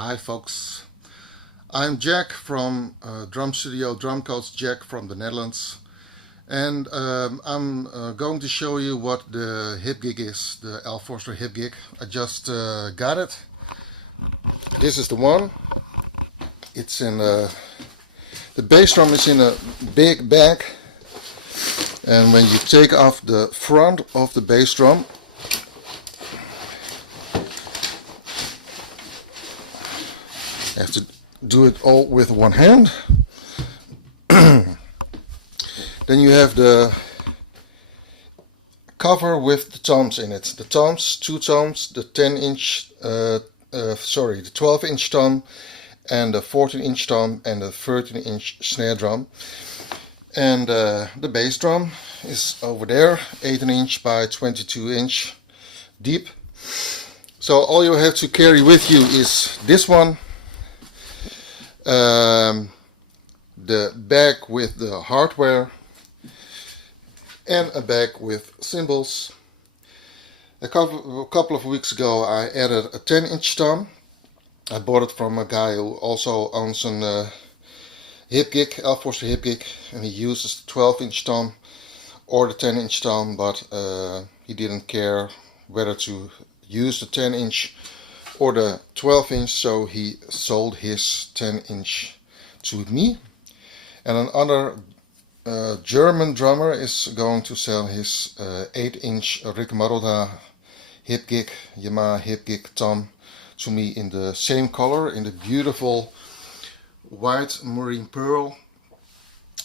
Hi folks, I'm Jack from Drum Studio Drum Coach Jack from the Netherlands, and I'm going to show you what the Hipgig is, the Al Foster Hipgig. I just got it. This is the one. It's in the bass drum is in a big bag, and when you take off the front of the bass drum, you have to do it all with one hand. Then you have the cover with the toms in it. The toms, two toms, the 10-inch, the 12-inch tom, and the 14-inch tom, and the 13-inch snare drum. And the bass drum is over there, 18-inch by 22-inch deep. So all you have to carry with you is this one, the bag with the hardware, and a bag with cymbals. A couple of weeks ago I added a 10-inch tom. I bought it from a guy who also owns an Hipgig, Al Foster Hipgig, and he uses the 12-inch tom or the 10-inch tom, but he didn't care whether to use the 10-inch or the 12-inch, so he sold his 10-inch to me. And another German drummer is going to sell his 8-inch Rick Maroda Hipgig, YAMAHA Hipgig tom to me in the same color, in the beautiful white marine pearl.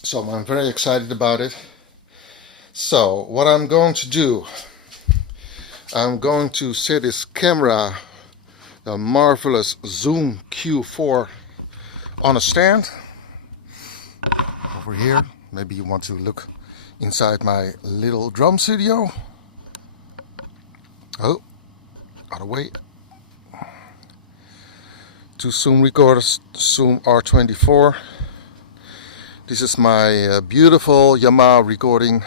So I'm very excited about it. So what I'm going to do, I'm going to set this camera, the marvelous Zoom Q4, on a stand over here. Maybe you want to look inside my little drum studio. Oh, other way. Two Zoom recorders, Zoom R24. This is my beautiful Yamaha recording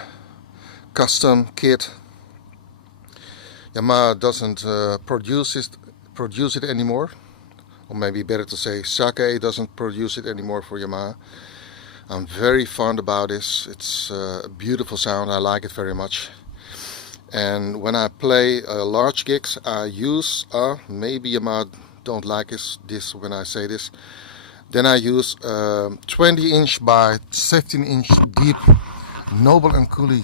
custom kit. Yamaha doesn't produce it anymore, or maybe better to say Sake doesn't produce it anymore for Yamaha. I'm very fond about this. It's a beautiful sound. I like it very much. And when I play large gigs, I use maybe Yamaha don't like this when I say this. Then I use 20-inch by 17-inch deep Noble & Cooley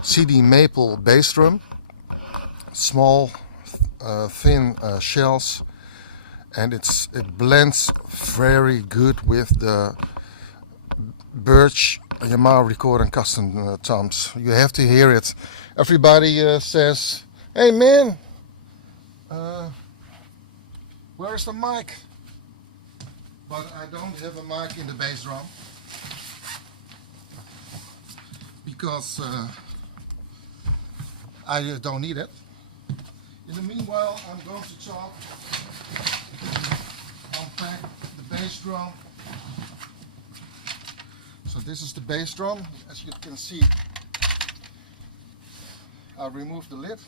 CD maple bass drum. Small, thin shells, and it blends very good with the birch Yamaha recording custom toms. You have to hear it. Everybody says, "Hey man, where is the mic?" But I don't have a mic in the bass drum because I don't need it. In the meanwhile, I'm going to talk, unpack the bass drum. So this is the bass drum. As you can see, I removed the lid.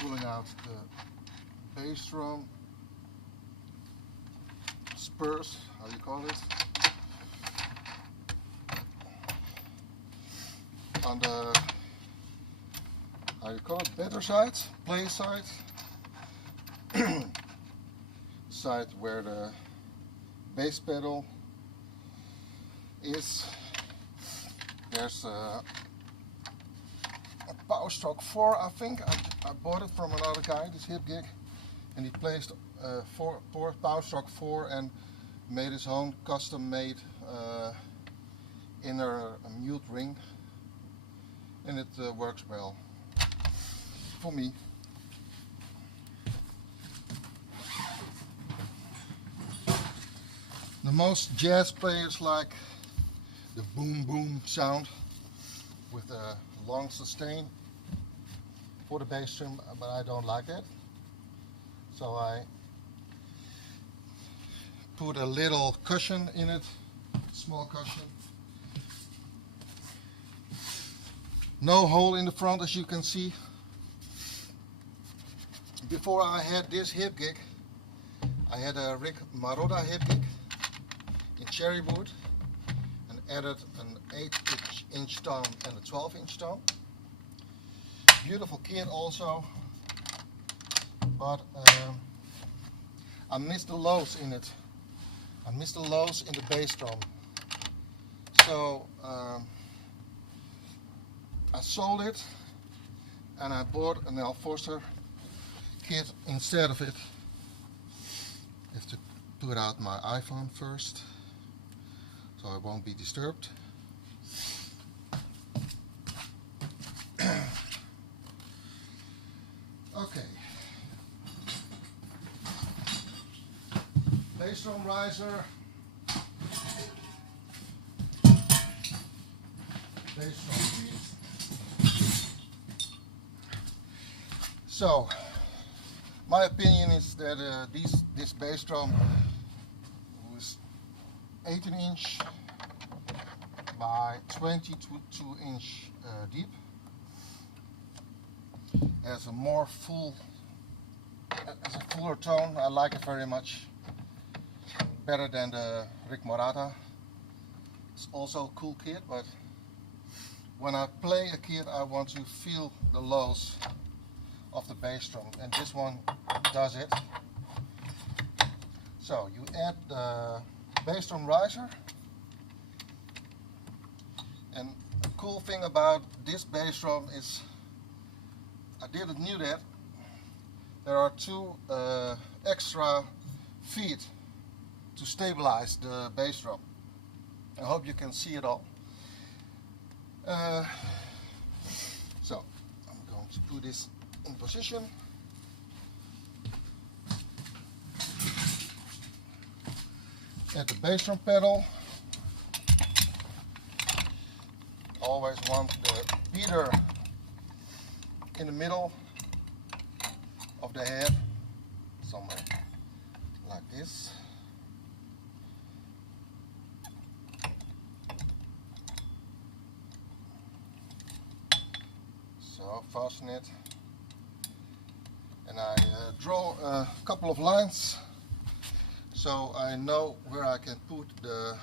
Pulling out the bass drum spurs, how do you call it? On the, how you call it, better side, play side, side where the bass pedal is. There's a Power Stroke 4, I think. I bought it from another guy, this Hipgig, and he placed Power Stroke 4 and made his own custom made inner mute ring, and it works well for me. The most jazz players like the boom boom sound with a long sustain for the bass drum, but I don't like that. So I put a little cushion in it, small cushion. No hole in the front, as you can see. Before I had this Hipgig, I had a YAMAHA Hipgig in cherry wood and added an 8-inch tom and a 12-inch tom. Beautiful kit also, but I missed the lows in it. I missed the lows in the bass drum. So I sold it and I bought an Al Foster kit instead of it. I have to put out my iPhone first so I won't be disturbed. Okay. Bass drum riser. Bass drum feet. So, my opinion is that this bass drum was 18-inch by 22-inch deep. Has a more as a fuller tone. I like it very much. Better than the Rick Morata. It's also a cool kit, but when I play a kit, I want to feel the lows of the bass drum, and this one does it. So you add the bass drum riser, and the cool thing about this bass drum is I didn't knew that there are two extra feet to stabilize the bass drum. I hope you can see it all. So I'm going to put this in position. At the bass drum pedal, always want the beater in the middle of the head, somewhere like this. So fasten it, and I draw a couple of lines so I know where I can put the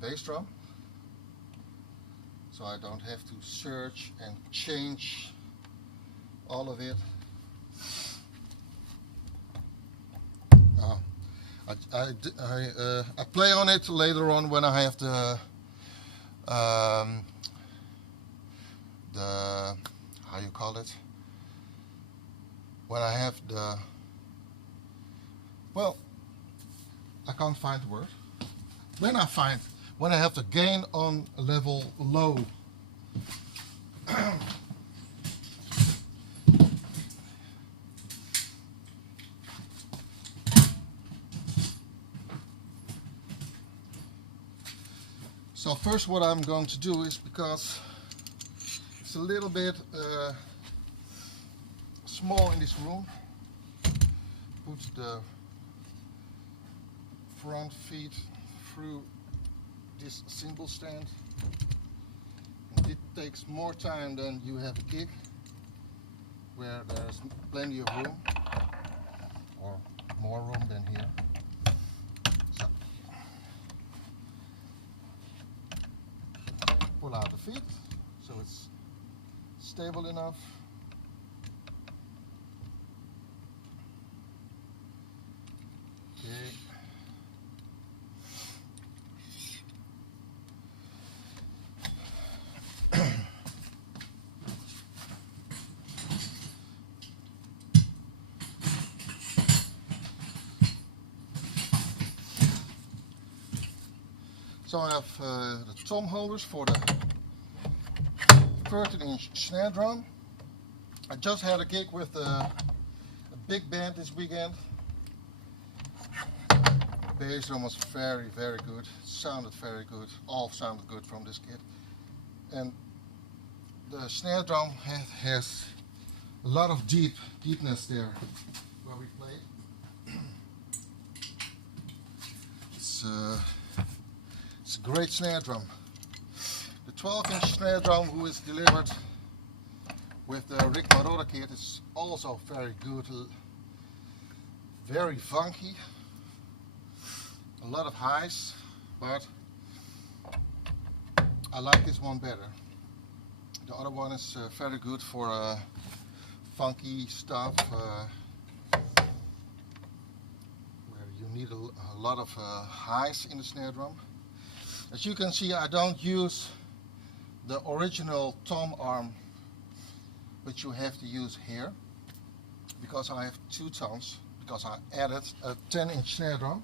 bass drum, so I don't have to search and change all of it. I play on it later on when I have the how you call it, when I have the, well, I can't find the word. When I have the gain on level low. So first what I'm going to do is, because it's a little bit small in this room, put the front feet through this cymbal stand. It takes more time than you have a gig where there's plenty of room, or more room than here. So, pull out the feet so it's stable enough. Okay. So I have the tom holders for the 13-inch snare drum. I just had a gig with a big band this weekend. The bass drum was very, very good. It sounded very good. All sounded good from this kit. And the snare drum has a lot of deepness there where we played. It's a great snare drum. The 12-inch snare drum who is delivered with the Rick Maroda kit is also very good, very funky, a lot of highs, but I like this one better. The other one is very good for funky stuff where you need a lot of highs in the snare drum. As you can see, I don't use the original tom arm which you have to use here, because I have two toms, because I added a 10-inch snare drum,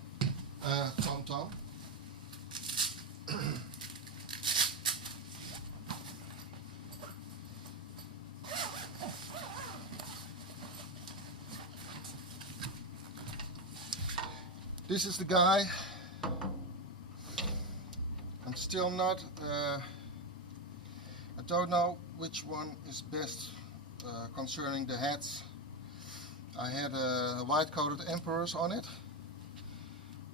tom. This is the guy. I'm still not, I don't know which one is best concerning the heads. I had white coated emperors on it,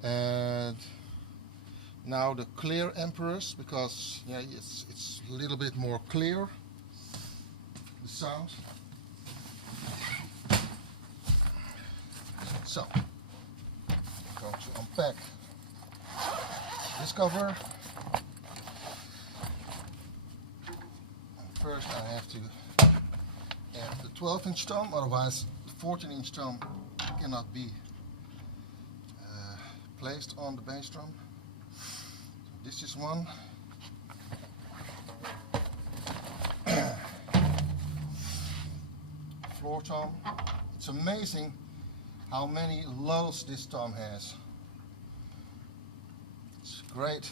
and now the clear emperors, because yeah, it's a little bit more clear, the sound. So I'm going to unpack this cover. First I have to add the 12-inch tom, otherwise the 14-inch tom cannot be placed on the bass drum. So this is one. Floor tom. It's amazing how many lows this tom has. It's great.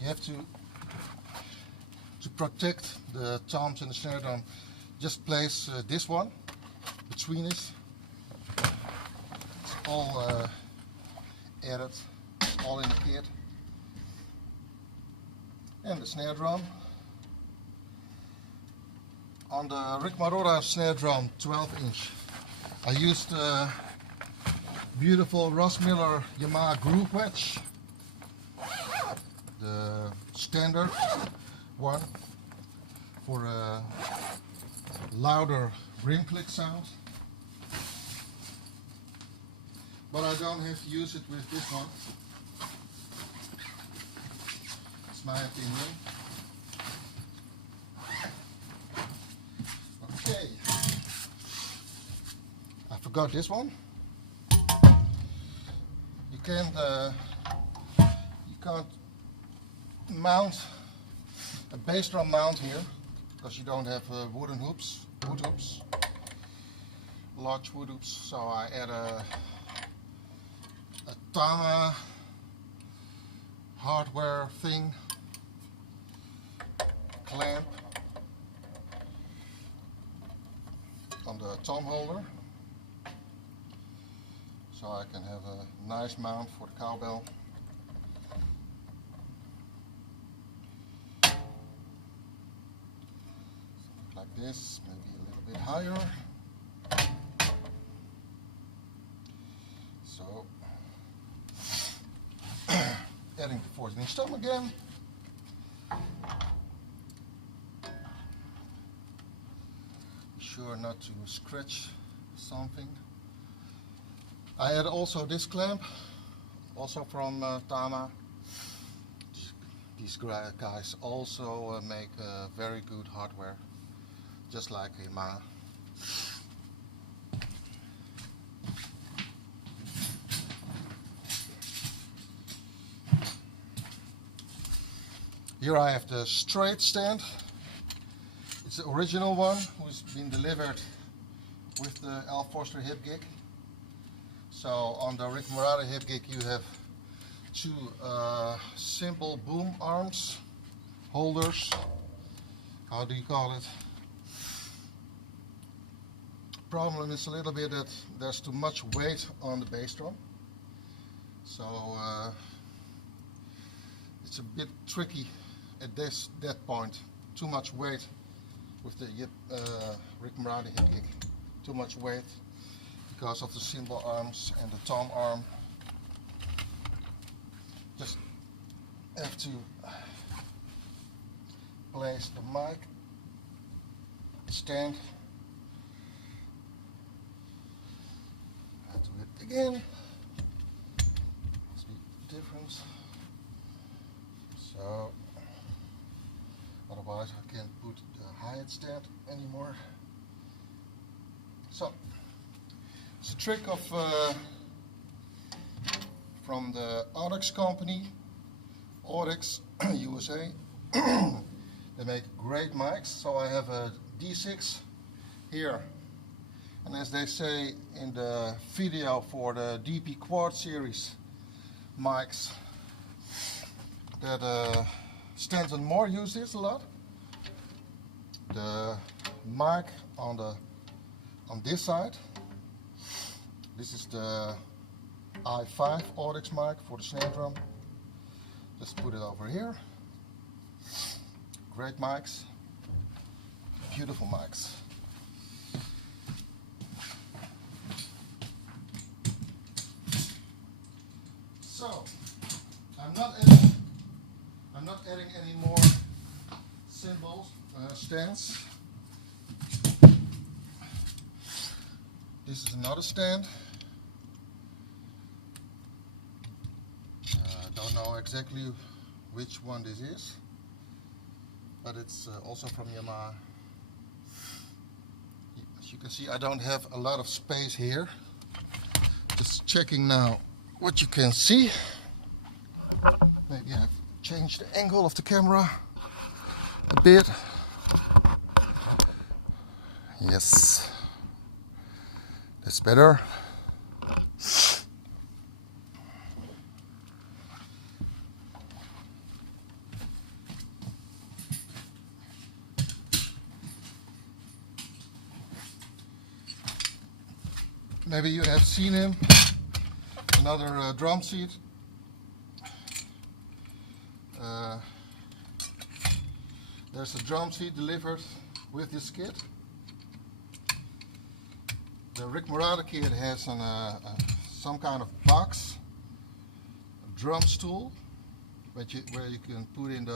You have to protect the toms and the snare drum, just place this one between it. It's all added, all in the kit. And the snare drum. On the Rick Maroda snare drum 12-inch, I used a beautiful Ross Miller Yamaha groove wedge, the standard one, for a louder rim click sound. But I don't have to use it with this one. It's my opinion. Okay. I forgot this one. You can't mount a bass drum mount here, because you don't have wood hoops, large wood hoops. So I add a Tama hardware thing, clamp on the tom holder, so I can have a nice mount for the cowbell. Like this, maybe a little bit higher. So, adding the 14-inch tom again. Be sure not to scratch something. I add also this clamp, also from Tama. These guys also make very good hardware, just like YAMAHA. Here I have the straight stand. It's the original one, who's been delivered with the Al Foster Hipgig. So on the Rick Maroda Hipgig you have two simple boom arms, holders, how do you call it? Problem is a little bit that there's too much weight on the bass drum. So it's a bit tricky at that point. Too much weight with the Rick Maroda Hipgig. Too much weight because of the cymbal arms and the tom arm. Just have to place the mic stand. I'll do it again. Must be different. So otherwise I can't put the hi-hat stand anymore. So it's a trick of from the Audix company, Audix USA. They make great mics. So I have a D6 here, and as they say in the video for the DP Quad series mics, that Stanton Moore uses a lot. The mic on this side. This is the i5 Audix mic for the snare drum. Just put it over here. Great mics, beautiful mics. So I'm not adding any more cymbals stands. This is another stand. Don't know exactly which one this is, but it's also from Yamaha. As you can see, I don't have a lot of space here. Just checking now what you can see. Maybe I've changed the angle of the camera a bit. Yes, that's better. Maybe you have seen him. Another drum seat. There's a drum seat delivered with this kit. The Rick Murata kit has some kind of box, a drum stool, where you can put in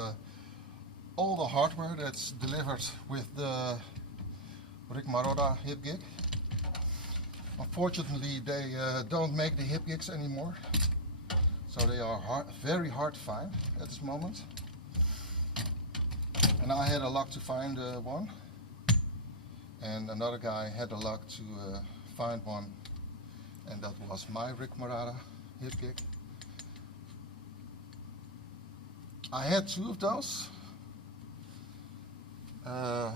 all the hardware that's delivered with the Rick Murata Hipgig. Unfortunately, they don't make the Hipgigs anymore, so they are very hard to find at this moment. And I had a luck to find one, and another guy had the luck to find one, and that was my Rick Murata Hipgig. I had two of those. The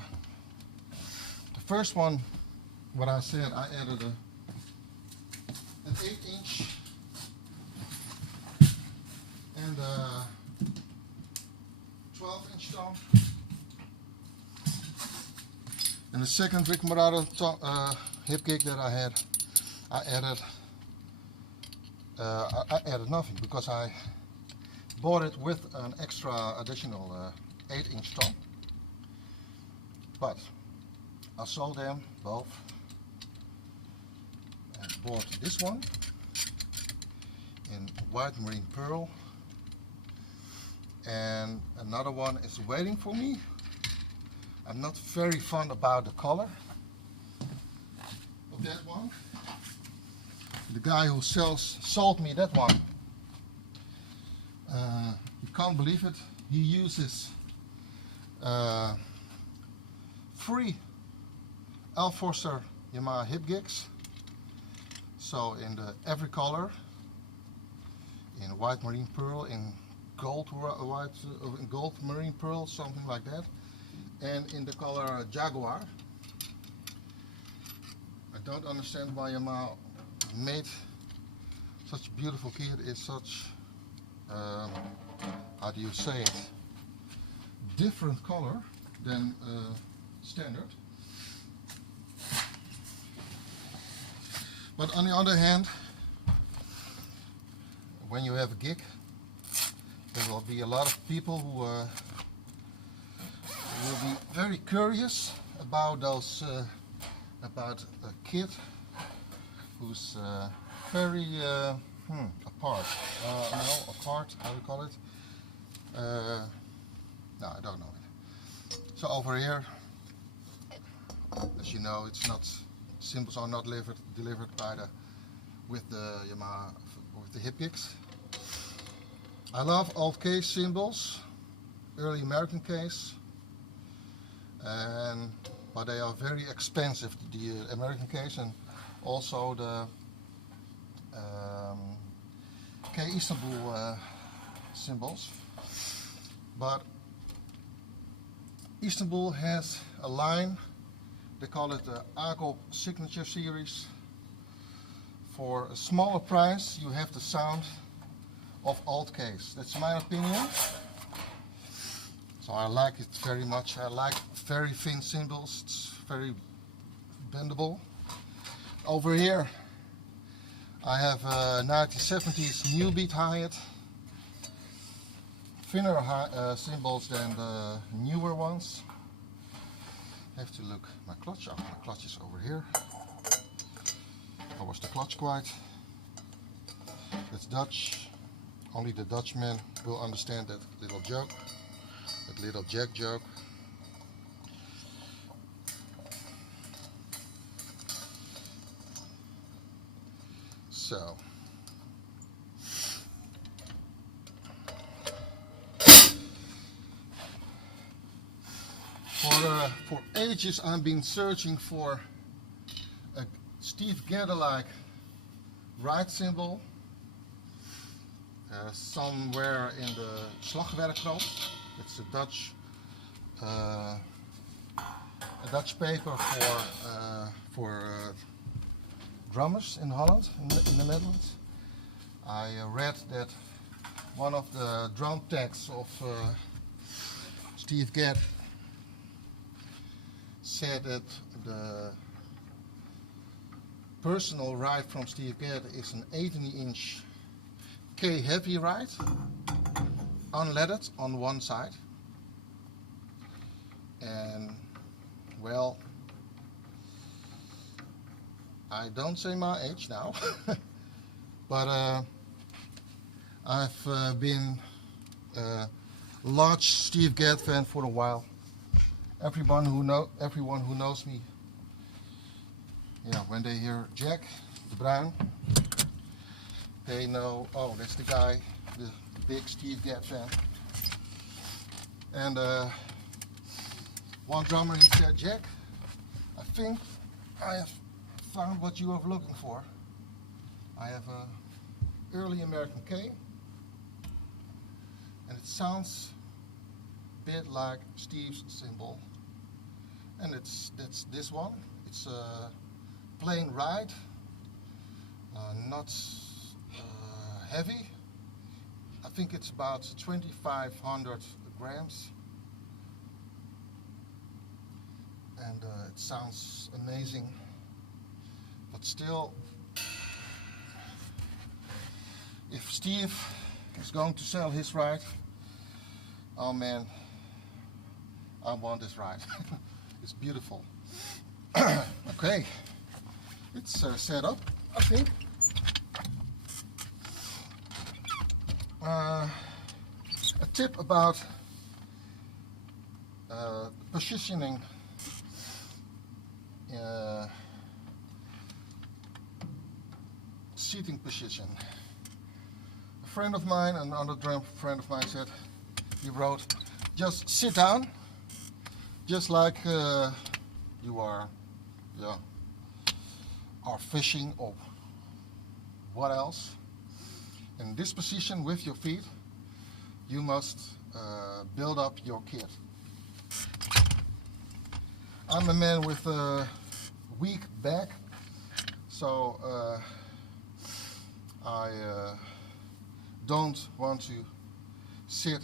first one, what I said, I added an 8-inch and a 12-inch tom. And the second Rick Murata Hipgig that I had, I added nothing, because I bought it with an extra additional 8-inch tom. But I sold them both and bought this one in white marine pearl, and another one is waiting for me. I'm not very fond about the color of that one. The guy who sold me that one, you can't believe it, he uses free Al Foster Yamaha Hipgigs. So in every color, in white marine pearl, in gold marine pearl, something like that, and in the color Jaguar. I don't understand why Yamaha made such a beautiful kit. It's such, how do you say it, different color than standard. But on the other hand, when you have a gig, there will be a lot of people who will be very curious about those, about a kid who's very apart. How do you call it? No, I don't know it. So over here, as you know, it's not, cymbals are not delivered by the with the Yamaha with the Hipgigs. I love old case cymbals, early American case, but they are very expensive, the American case, and also the K Istanbul cymbals. But Istanbul has a line, they call it the Agop Signature Series. For a smaller price you have the sound of old case. That's my opinion. So I like it very much. I like very thin cymbals, it's very bendable. Over here I have 1970s new beat hi-hat. Thinner cymbals than the newer ones. I have to look my clutch up. My clutch is over here. How was the clutch quite? That's Dutch. Only the Dutchman will understand that little joke. That little jack joke. So. For ages I've been searching for a Steve Gadd-like ride cymbal somewhere in the Slagwerkkrant. It's a Dutch paper for drummers in Holland, in the Netherlands. I read that one of the drum techs of Steve Gadd said that the personal ride from Steve Gadd is an 18-inch K heavy ride, unleaded on one side, and well, I don't say my age now, but I've been a large Steve Gadd fan for a while. Everyone who knows me, yeah, when they hear Jack de Bruin, they know, oh, that's the guy, the big Steve Gadd fan. And one drummer, he said, Jack, I think I have found what you are looking for. I have a early American K, and it sounds a bit like Steve's cymbal. And that's this one. It's a plain ride, not heavy. I think it's about 2,500 grams, and it sounds amazing. But still, if Steve is going to sell his ride, oh man, I want this ride. It's beautiful. Okay, it's set up, I think. A tip about positioning seating position. A friend of mine, another drum friend of mine said, he wrote, just sit down, just like you are fishing or what else. In this position with your feet, you must build up your kit. I'm a man with a weak back, so I don't want to sit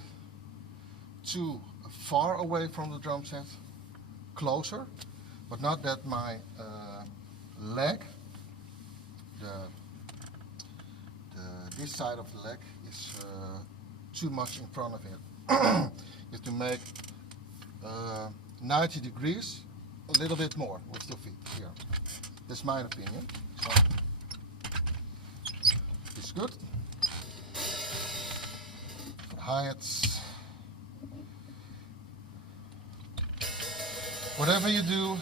too far away from the drum set, closer, but not that my leg, this side of the leg is too much in front of it. You have to make 90 degrees, a little bit more with your feet here. That's my opinion. So, it's good. For hi-hats, Whatever you do,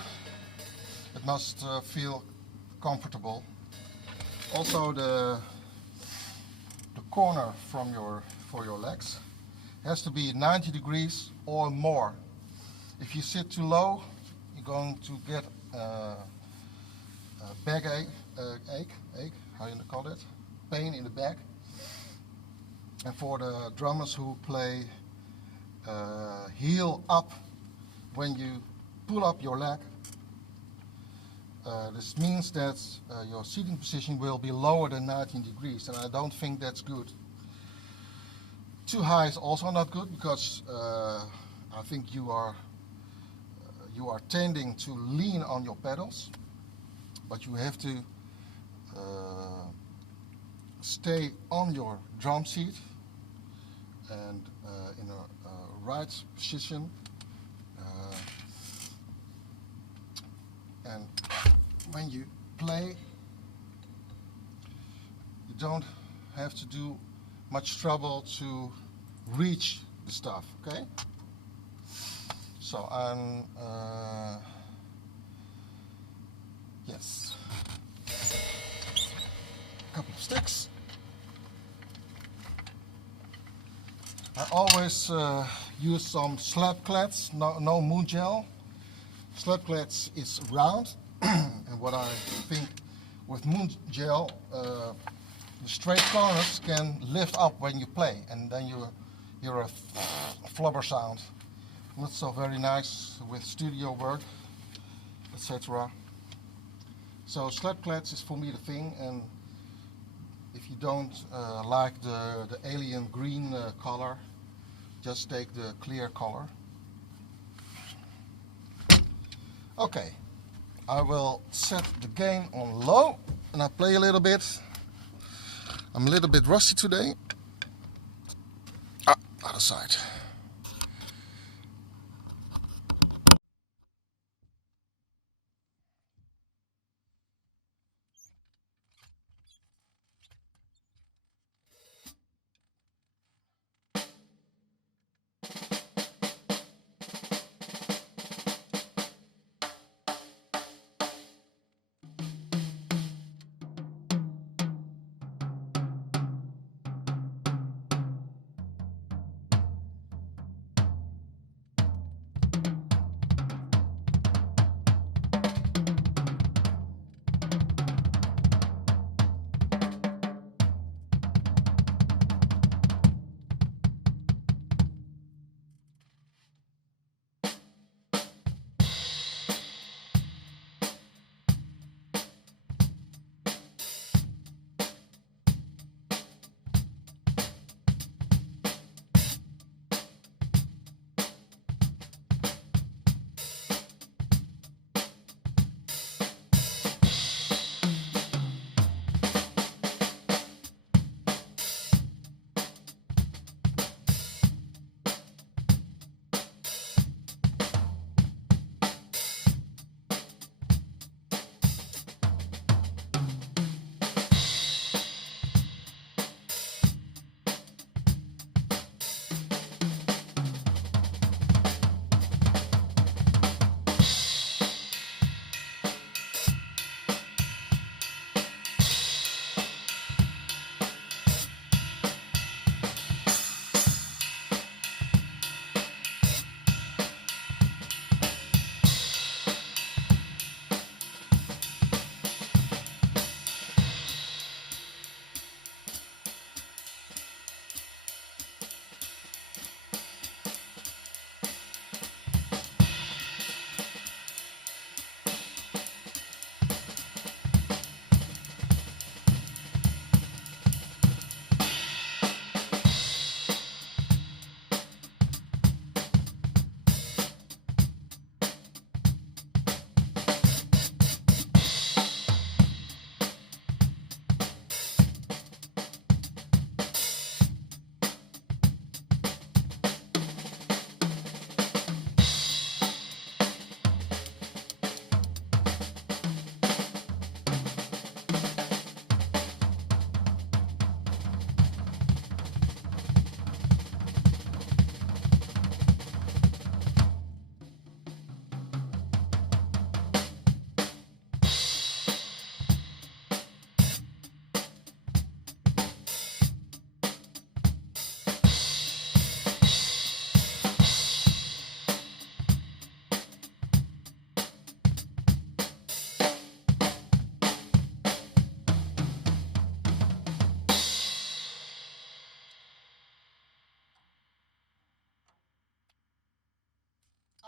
it must feel comfortable. Also, the corner from for your legs has to be 90 degrees or more. If you sit too low, you're going to get a back ache, how you call it? Pain in the back. And for the drummers who play heel up when you pull up your leg, this means that your seating position will be lower than 19 degrees, and I don't think that's good. Too high is also not good, because I think you are tending to lean on your pedals, but you have to stay on your drum seat and in a right position. And when you play, you don't have to do much trouble to reach the stuff, okay? So I'm, yes, a couple of sticks. I always use some slab clads, no moon gel. Slab clads is round, and what I think with moon gel, the straight corners can lift up when you play, and then you hear a flubber sound. Not so very nice with studio work, etc. So slab clads is for me the thing, and if you don't like the alien green color, just take the clear color. Okay, I will set the gain on low and I play a little bit. I'm a little bit rusty today. Other side.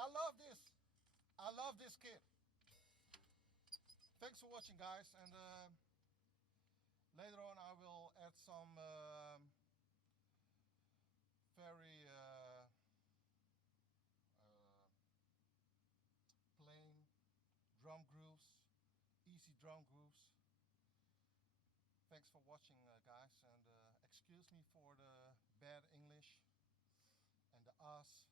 I love this. I love this kit. Thanks for watching, guys, and later on I will add some very plain drum grooves, easy drum grooves. Thanks for watching, guys, and excuse me for the bad English and the us.